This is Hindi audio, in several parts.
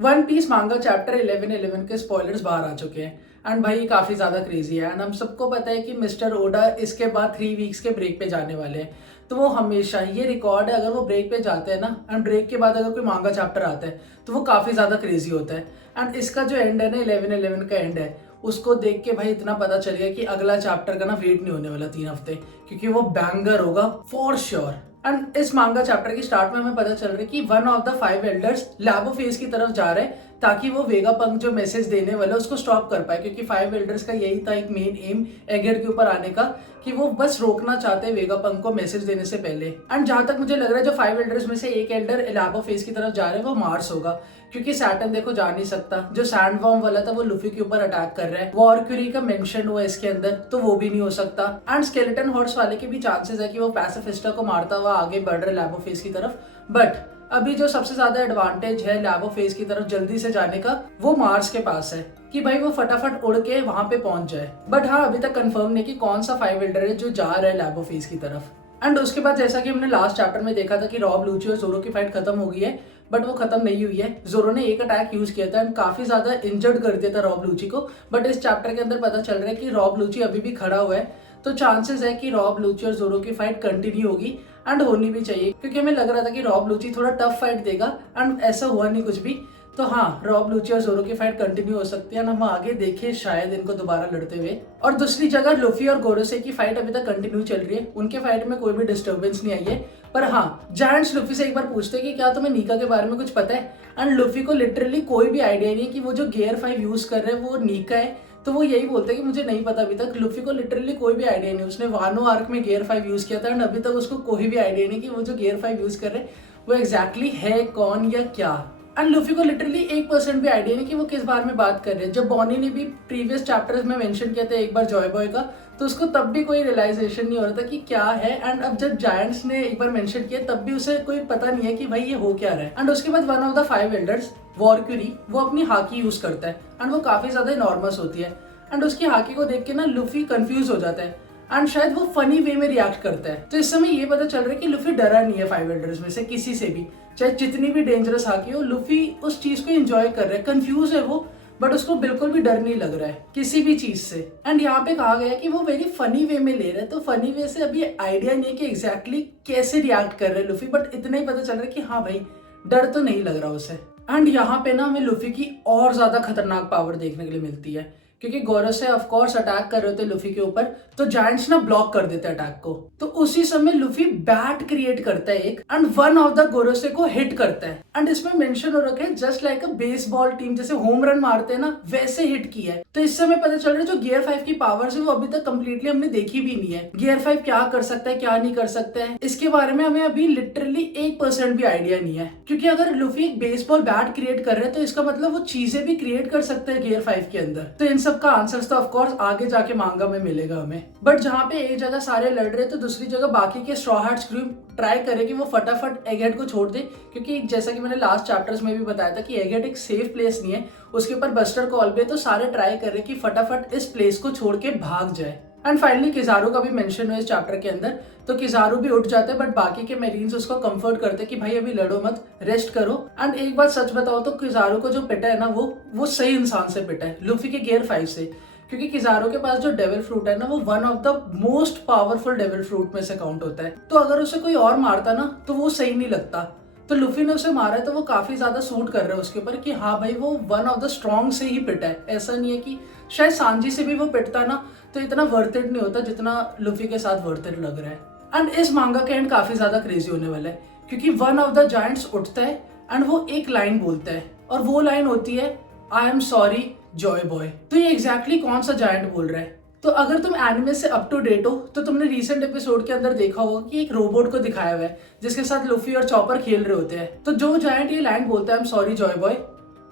वन पीस मांगा चैप्टर 11 के स्पॉयलर्स बाहर आ चुके हैं एंड भाई काफी ज्यादा क्रेजी है। एंड हम सबको पता है कि मिस्टर ओडा इसके बाद 3 वीक्स के ब्रेक पे जाने वाले हैं। तो वो हमेशा ये रिकॉर्ड है, अगर वो ब्रेक पे जाते हैं ना एंड ब्रेक के बाद अगर कोई मांगा चैप्टर आता है तो वो काफी ज्यादा क्रेजी होता है। एंड इसका जो एंड है ना 11 का एंड है, उसको देख के भाई इतना पता चल गया कि अगला चैप्टर का ना वेट नहीं होने वाला 3 हफ्ते, क्योंकि वो बैंगर होगा फॉर श्योर। एंड इस मांगा चैप्टर की स्टार्ट में हमें पता चल रहा है कि वन ऑफ द 5 एल्डर्स लैबो फेज की तरफ जा रहे हैं ताकि वो वेगा पंक जो मैसेज देने वाला है उसको स्टॉप कर पाए, क्योंकि 5 एल्डर्स का यही था एक मेन एम एगेट के ऊपर आने का, कि वो बस रोकना चाहते हैं वेगा पंक को मैसेज देने से पहले। एंड जहां तक मुझे लग रहा है जो 5 एल्डर्स में से एक एल्डर लैबो फेज की तरफ जा रहे हैं वो मार्स होगा, क्योंकि सैटर्न देखो जा नहीं सकता। जो सैंडवॉर्म वाला था वो लुफी के ऊपर अटैक कर रहा है, वॉरक्यूरी का मेंशन हुआ इसके अंदर तो वो भी नहीं हो सकता। एंड स्केलेटन हॉर्स वाले के भी चांसेस है कि वो पैसिफिस्टा को मारता हुआ आगे बढ़ रहे लैबो फेज की तरफ। बट अभी जो सबसे ज्यादा एडवांटेज है लैबो फेज की तरफ जल्दी से जाने का वो मार्स के पास है, कि भाई वो फटाफट उड़ के वहां पे पहुंच जाए। बट हाँ, अभी तक कंफर्म नहीं कि कौन सा 5 एल्डर है जो जा रहा है लैबो फेज की तरफ। एंड उसके बाद जैसा कि हमने लास्ट चैप्टर में देखा था कि रॉब लूची और जोरो की फाइट खत्म हो गई है, बट वो खत्म नहीं हुई है। जोरो ने एक अटैक यूज किया था एंड काफी ज्यादा इंजर्ड कर दिया था रॉब लूची को। बट इस चैप्टर के अंदर पता चल रहा है कि रॉब लूची अभी भी खड़ा हुआ है, तो चांसेस है कि रॉब लूची और जोरो की फाइट कंटिन्यू होगी एंड होनी भी चाहिए, क्योंकि हमें लग रहा था कि रॉब लूची थोड़ा टफ फाइट देगा एंड ऐसा हुआ नहीं कुछ भी। तो हाँ, रॉब लूची और जोरो की फाइट कंटिन्यू हो सकती है, हम आगे देखें शायद इनको दोबारा लड़ते हुए। और दूसरी जगह लुफी और गोरोसे की फाइट अभी तक कंटिन्यू चल रही है, उनके फाइट में कोई भी डिस्टर्बेंस नहीं आई है। पर हाँ, जायंट्स लुफी से एक बार पूछते हैं कि क्या तुम्हें नीका के बारे में कुछ पता है, एंड लुफी को लिटरली कोई भी आइडिया नहीं है कि वो जो गियर 5 यूज कर रहे हैं वो नीका है। तो वो यही बोलते हैं कि मुझे नहीं पता अभी तक। लुफी को लिटरली कोई भी आइडिया नहीं, उसने वानो आर्क में गियर 5 यूज किया था एंड अभी तक उसको कोई भी आइडिया नहीं कि वो जो गियर 5 यूज कर रहे हैं वो एग्जैक्टली है कौन या क्या। एंड लुफी को लिटरली 1% भी आइडिया नहीं कि वो किस बारे में बात कर रहे हैं। जब बॉनी ने भी प्रीवियस चैप्टर्स में मेंशन किया था एक बार जॉय बॉय का, तो उसको तब भी कोई रियलाइजेशन नहीं हो रहा था कि क्या है। एंड अब जब जायंट्स ने एक बार मेंशन किया तब भी उसे कोई पता नहीं है कि भाई ये हो क्या रहा है। एंड उसके बाद वन ऑफ द 5 एल्डर्स वॉरक्यूरी वो अपनी हाकी यूज करता है एंड वो काफी ज्यादा इनॉर्मस होती है। एंड उसकी हाकी को देख के ना लुफी कंफ्यूज हो जाता है एंड शायद वो फनी वे में रिएक्ट करता है। तो इस समय ये पता चल रहा है कि लुफी डरा नहीं है 5 एल्डर्स में से किसी से भी, चाहे जितनी भी डेंजरस हाकी हो। लुफी उस चीज को एंजॉय कर रहा है, कंफ्यूज है वो, बट उसको बिल्कुल भी डर नहीं लग रहा है किसी भी चीज से। एंड यहाँ पे कहा गया है कि वो वेरी फनी वे में ले रहे हैं, तो फनी वे से अभी आइडिया नहीं है कि एग्जैक्टली कैसे रिएक्ट कर रहे हैं लुफी, बट इतना ही पता चल रहा है कि हाँ भाई डर तो नहीं लग रहा उसे। एंड यहाँ पे ना हमें लुफी की और ज्यादा खतरनाक पावर देखने के लिए मिलती है, क्योंकि गोरोसे ऑफ कोर्स अटैक कर रहे थे लुफी के ऊपर, तो जायंट्स ना ब्लॉक कर देते अटैक को। तो उसी समय लुफी बैट क्रिएट करता है एक एंड वन ऑफ द गोरोसे को हिट करता है। एंड इसमें मेंशन हो रखा है जस्ट लाइक अ बेसबॉल टीम, जैसे होम रन मारते हैं ना वैसे हिट किया है। तो इस समय पता चल रहा है जो गियर 5 की पावर्स है वो अभी तक कंप्लीटली हमने देखी भी नहीं है। गियर 5 क्या कर सकता है क्या नहीं कर सकता है इसके बारे में हमें अभी लिटरली 1% भी आइडिया नहीं है, क्योंकि अगर लुफी एक बेसबॉल बैट क्रिएट कर रहे हैं तो इसका मतलब वो चीजें भी क्रिएट कर सकते हैं गियर 5 के अंदर। तो इन सब का आंसर्स तो ऑफ कोर्स आगे जाके मांगा में मिलेगा हमें। बट जहाँ पे एक जगह सारे लड़ रहे तो दूसरी जगह बाकी के स्ट्रॉ हैट्स क्रू ट्राई करे कि वो फटाफट एगहेड को छोड़ दे, क्योंकि जैसा कि मैंने लास्ट चैप्टर्स में भी बताया था कि एगहेड एक सेफ प्लेस नहीं है, उसके ऊपर बस्टर कॉल पे। तो सारे ट्राई कर रहे कि फटाफट इस प्लेस को छोड़ के भाग जाए। एंड फाइनली किजारू का भी मेंशन हुआ इस चैप्टर के अंदर, तो किजारू भी उठ जाते हैं, बट बाकी के मेरीन्स उसको कंफर्ट करते कि भाई अभी लड़ो मत, रेस्ट करो। एंड एक बात सच बताओ तो किजारू को जो पिटा है ना वो सही इंसान से पिटा है, लुफी के गियर 5 से, क्योंकि किजारू के पास जो डेविल फ्रूट है ना वो one of the most powerful devil fruit में से काउंट होता है। तो अगर उसे कोई और मारता ना तो वो सही नहीं लगता, तो लुफी ने उसे मारा है तो वो काफी ज्यादा सूट कर रहा है उसके ऊपर कि हाँ भाई वो वन ऑफ द स्ट्रॉन्ग से ही पिटा है। ऐसा नहीं है कि शायद सांजी से भी वो पिटता ना तो इतना वर्थ इट नहीं होता जितना लुफी के साथ वर्थ इट लग रहा है। एंड इस मांगा का एंड काफी ज्यादा क्रेजी होने वाला है, क्योंकि वन ऑफ द जायंट्स उठता है एंड वो एक लाइन बोलता है और वो लाइन होती है I am sorry Joy boy. तो ये एग्जैक्टली कौन सा जायंट बोल रहा है? तो अगर तुम एनिमे से अप टू डेट हो तो तुमने रीसेंट एपिसोड के अंदर देखा होगा कि एक रोबोट को दिखाया हुआ है जिसके साथ लुफी और चॉपर खेल रहे होते हैं। तो जो जायंट ये लाइन बोलता है I am sorry Joy boy,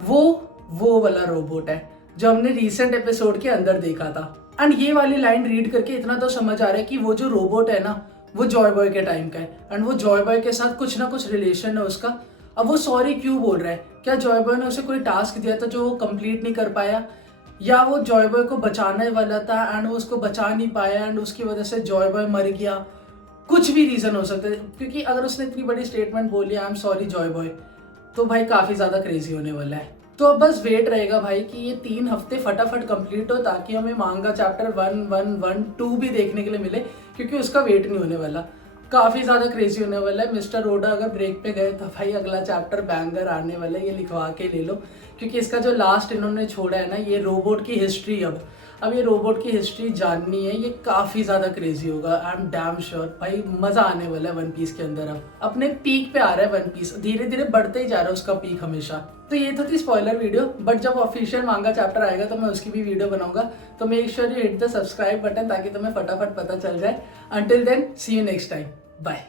वो वाला रोबोट है जो हमने रीसेंट एपिसोड के अंदर देखा था। एंड ये वाली लाइन रीड करके इतना तो समझ आ रहा है कि वो जो रोबोट है ना वो जॉय बॉय के टाइम का है एंड वो जॉय बॉय के साथ कुछ ना कुछ रिलेशन है उसका। अब वो सॉरी क्यों बोल रहा है? क्या जॉय बॉय ने उसे कोई टास्क दिया था जो वो कंप्लीट नहीं कर पाया, या वो जॉय बॉय को बचाने वाला था एंड वो उसको बचा नहीं पाया एंड उसकी वजह से जॉय बॉय मर गया? कुछ भी रीजन हो सकता है, क्योंकि अगर उसने इतनी बड़ी स्टेटमेंट बोली I am sorry Joy boy, तो भाई काफी ज्यादा क्रेजी होने वाला है। तो अब बस वेट रहेगा भाई कि ये 3 हफ्ते फटाफट कंप्लीट हो ताकि हमें मांगा चैप्टर 1, 1, 1, 2 भी देखने के लिए मिले, क्योंकि उसका वेट नहीं होने वाला। काफ़ी ज़्यादा क्रेजी होने वाला है। मिस्टर ओडा अगर ब्रेक पे गए तो भाई अगला चैप्टर बैंगर आने वाला है, ये लिखवा के ले लो, क्योंकि इसका जो लास्ट इन्होंने छोड़ा है ना, ये रोबोट की हिस्ट्री। अब ये रोबोट की हिस्ट्री जाननी है, ये काफ़ी ज़्यादा क्रेजी होगा। आई एम डैम श्योर भाई, मज़ा आने वाला है वन पीस के अंदर। अब अपने पीक पे आ रहा है वन पीस, धीरे धीरे बढ़ते ही जा रहा है उसका पीक हमेशा। तो ये तो थी स्पॉइलर वीडियो, बट जब ऑफिशियल मांगा चैप्टर आएगा तो मैं उसकी भी वीडियो बनाऊंगा। तो make sure you hit the subscribe button ताकि तुम्हें फटाफट पता चल जाए। Until then see you next time, bye.